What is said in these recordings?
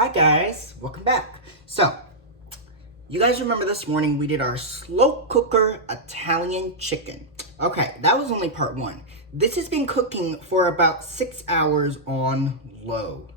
Hi guys, welcome back. So, you guys remember this morning we did our slow cooker Italian chicken. Okay, that was only part one. This has been cooking for about 6 hours on low.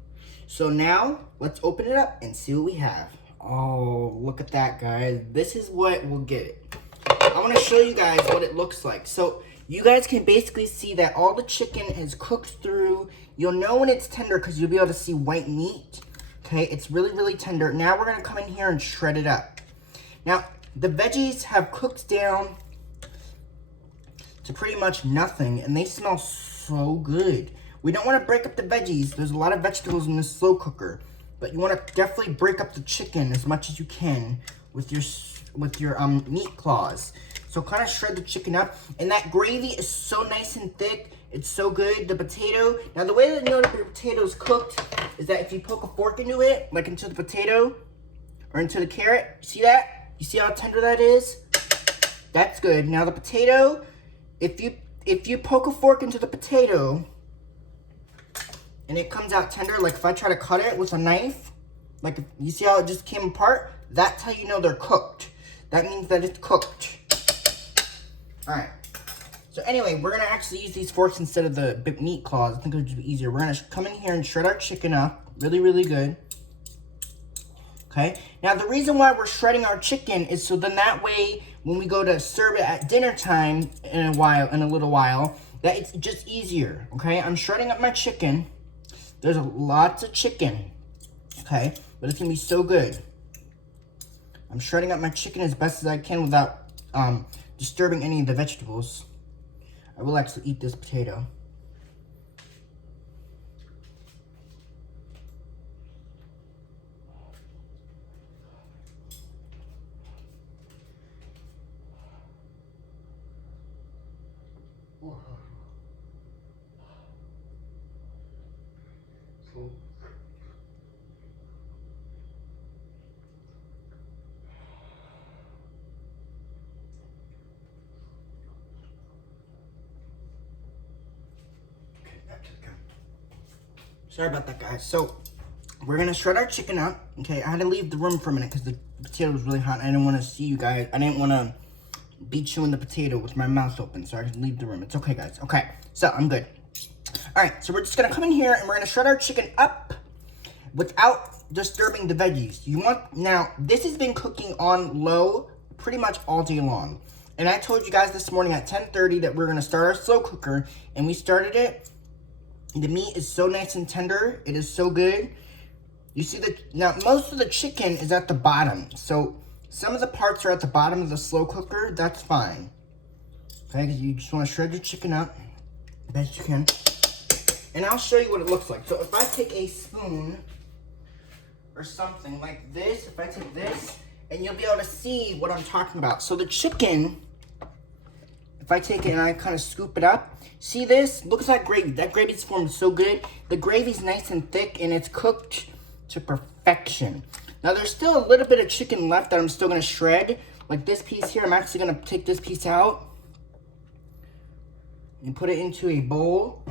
So now, let's open it up and see what we have. Oh, look at that, guys. This is what we'll get it. I want to show you guys what it looks like. So, you guys can basically see that all the chicken is cooked through. You'll know when it's tender because you'll be able to see white meat. Okay, it's really, really tender. Now we're going to come in here and shred it up. Now, the veggies have cooked down to pretty much nothing, and they smell so good. We don't want to break up the veggies. There's a lot of vegetables in this slow cooker, but you want to definitely break up the chicken as much as you can with your meat claws. So kind of shred the chicken up, and that gravy is so nice and thick. It's so good. The potato, now the way that you know that your potato's cooked is that if you poke a fork into it, like into the potato or into the carrot, see that? You see how tender that is? That's good. Now the potato, if you poke a fork into the potato and it comes out tender, like if I try to cut it with a knife, like you see how it just came apart? That's how you know they're cooked. That means that it's cooked. All right. So anyway, we're going to actually use these forks instead of the meat claws. I think it would be easier. We're going to come in here and shred our chicken up. Really, really good. Okay. Now, the reason why we're shredding our chicken is so then that way, when we go to serve it at dinner time in a little while, that it's just easier. Okay. I'm shredding up my chicken. There's lots of chicken. Okay. But it's going to be so good. I'm shredding up my chicken as best as I can without disturbing any of the vegetables. I will actually eat this potato. Sorry about that, guys. So, we're going to shred our chicken up. Okay, I had to leave the room for a minute because the potato was really hot. I didn't want to see you guys. I didn't want to be chewing the potato with my mouth open, so I had to leave the room. It's okay, guys. Okay, so I'm good. All right, so we're just going to come in here and we're going to shred our chicken up without disturbing the veggies. Now, this has been cooking on low pretty much all day long. And I told you guys this morning at 10:30 that we're going to start our slow cooker, and we started it. The meat is so nice and tender. It is so good. You see now most of the chicken is at the bottom. So some of the parts are at the bottom of the slow cooker. That's fine. Okay, because you just want to shred your chicken up the best you can. And I'll show you what it looks like. So if I take a spoon or something like this, if I take this, and you'll be able to see what I'm talking about. So the chicken, if I take it and I kind of scoop it up, see this? Look at that gravy. That gravy's formed so good. The gravy's nice and thick and it's cooked to perfection. Now there's still a little bit of chicken left that I'm still going to shred. Like this piece here, I'm actually going to take this piece out and put it into a bowl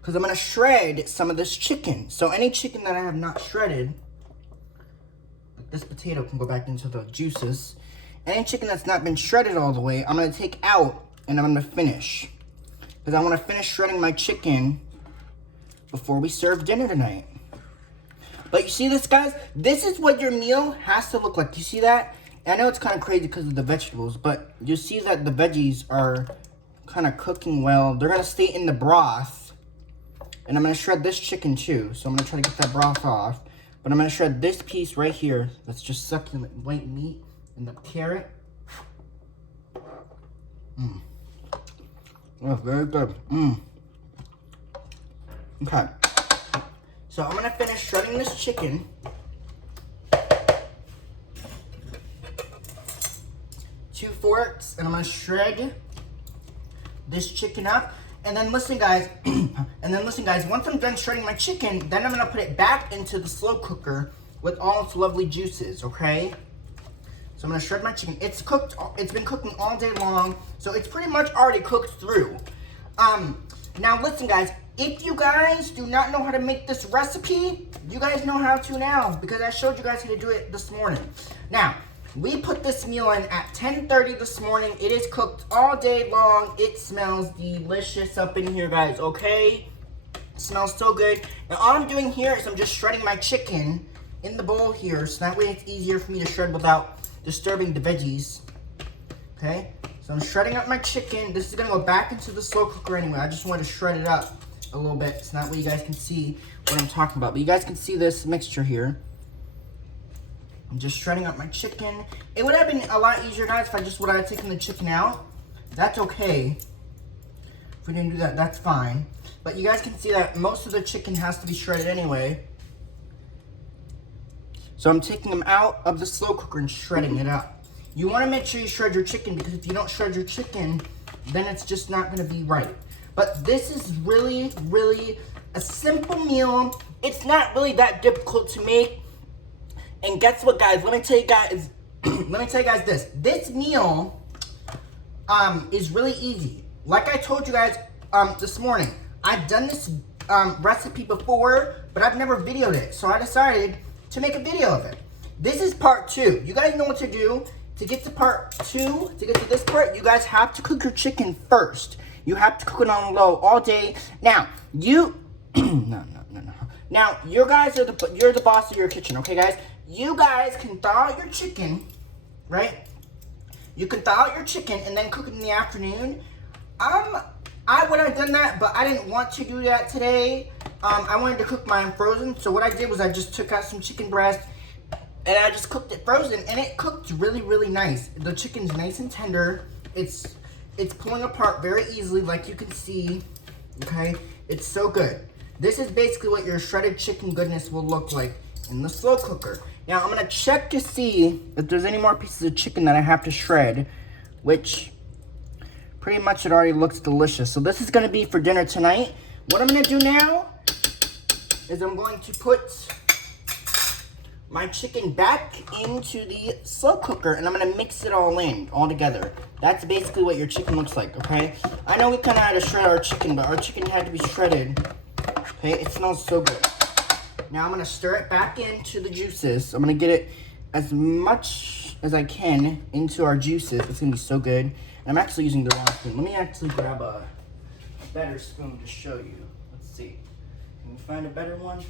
because I'm going to shred some of this chicken. So any chicken that I have not shredded, like this potato can go back into the juices. Any chicken that's not been shredded all the way, I'm going to take out and I'm going to finish. Because I want to finish shredding my chicken before we serve dinner tonight. But you see this, guys? This is what your meal has to look like. You see that? And I know it's kind of crazy because of the vegetables, but you see that the veggies are kind of cooking well. They're going to stay in the broth. And I'm going to shred this chicken too. So I'm going to try to get that broth off. But I'm going to shred this piece right here that's just succulent white meat and the carrot. Oh, very good. Okay. So I'm going to finish shredding this chicken. 2 forks. And I'm going to shred this chicken up. And then listen, guys. Once I'm done shredding my chicken, then I'm going to put it back into the slow cooker with all its lovely juices, okay? So I'm going to shred my chicken. It's cooked. It's been cooking all day long. So it's pretty much already cooked through. Now listen, guys. if you guys do not know how to make this recipe, you guys know how to now because I showed you guys how to do it this morning. Now, we put this meal in at 10:30 this morning. It is cooked all day long. It smells delicious up in here, guys, okay? It smells so good. Now, all I'm doing here is I'm just shredding my chicken in the bowl here, so that way it's easier for me to shred without disturbing the veggies, okay? So I'm shredding up my chicken. This is gonna go back into the slow cooker anyway. I just wanted to shred it up a little bit so that way you guys can see what I'm talking about. But you guys can see this mixture here. I'm just shredding up my chicken. It would have been a lot easier, guys, if I just would have taken the chicken out. That's okay. If we didn't do that, that's fine. But you guys can see that most of the chicken has to be shredded anyway. So I'm taking them out of the slow cooker and shredding it up. You want to make sure you shred your chicken because if you don't shred your chicken, then it's just not going to be right. But this is really, really a simple meal. It's not really that difficult to make. And guess what, guys? Let me tell you guys this. This meal is really easy. Like I told you guys this morning, I've done this recipe before, but I've never videoed it. So I decided to make a video of it. This is part 2. You guys know what to do. To get to part 2, to get to this part, you guys have to cook your chicken first. You have to cook it on low all day. Now, no. Now, you guys are you're the boss of your kitchen, okay, guys? You guys can thaw out your chicken, right? You can thaw out your chicken and then cook it in the afternoon. I would have done that, but I didn't want to do that today. I wanted to cook mine frozen, so what I did was I just took out some chicken breast and I just cooked it frozen, and it cooked really, really nice. The chicken's nice and tender. It's pulling apart very easily, like you can see, okay? It's so good. This is basically what your shredded chicken goodness will look like in the slow cooker. Now, I'm gonna check to see if there's any more pieces of chicken that I have to shred, which pretty much it already looks delicious. So this is gonna be for dinner tonight. What I'm gonna do now is I'm going to put my chicken back into the slow cooker and I'm gonna mix it all together. That's basically what your chicken looks like, okay? I know we kinda had to shred our chicken, but our chicken had to be shredded. Okay, it smells so good. Now I'm gonna stir it back into the juices. I'm gonna get it as much as I can into our juices. It's gonna be so good. And I'm actually using the wrong spoon. Let me actually grab a better spoon to show you. Let's see. Can you find a better one?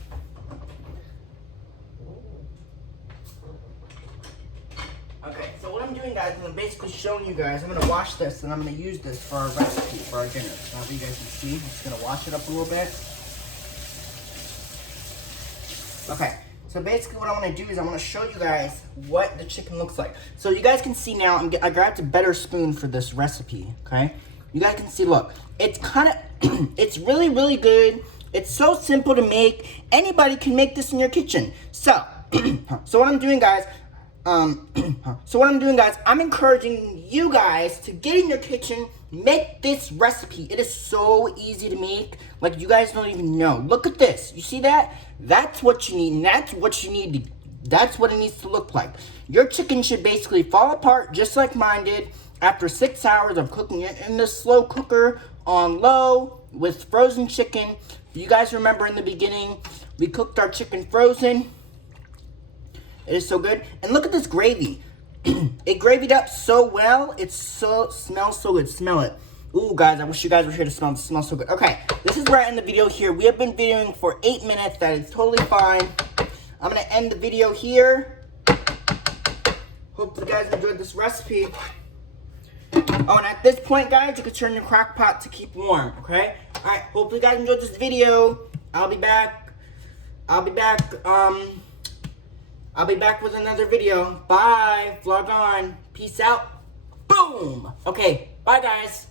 Okay, so what I'm doing, guys, is I'm basically showing you guys. I'm gonna wash this and I'm gonna use this for our recipe for our dinner. Now that you guys can see, I'm just gonna wash it up a little bit. Okay, so basically what I want to do is I want to show you guys what the chicken looks like. So you guys can see now, I grabbed a better spoon for this recipe, okay? You guys can see, look, it's kind of, it's really, really good. It's so simple to make. Anybody can make this in your kitchen. So, so what I'm doing, guys, I'm encouraging you guys to get in your kitchen, make this recipe. It is so easy to make, like you guys don't even know. Look at this. You see that? That's what you need, and that's what it needs to look like. Your chicken should basically fall apart just like mine did after 6 hours of cooking it in the slow cooker on low with frozen chicken. If you guys remember in the beginning, we cooked our chicken frozen. It is so good. And look at this gravy. It gravied up so well. It smells so good. Smell it. Ooh, guys, I wish you guys were here to smell it. It smells so good. Okay, this is where I end the video here. We have been videoing for 8 minutes. That is totally fine. I'm going to end the video here. Hope you guys enjoyed this recipe. Oh, and at this point, guys, you can turn your crock pot to keep warm, okay? All right, hope you guys enjoyed this video. I'll be back with another video. Bye. Vlog on. Peace out. Boom. Okay. Bye, guys.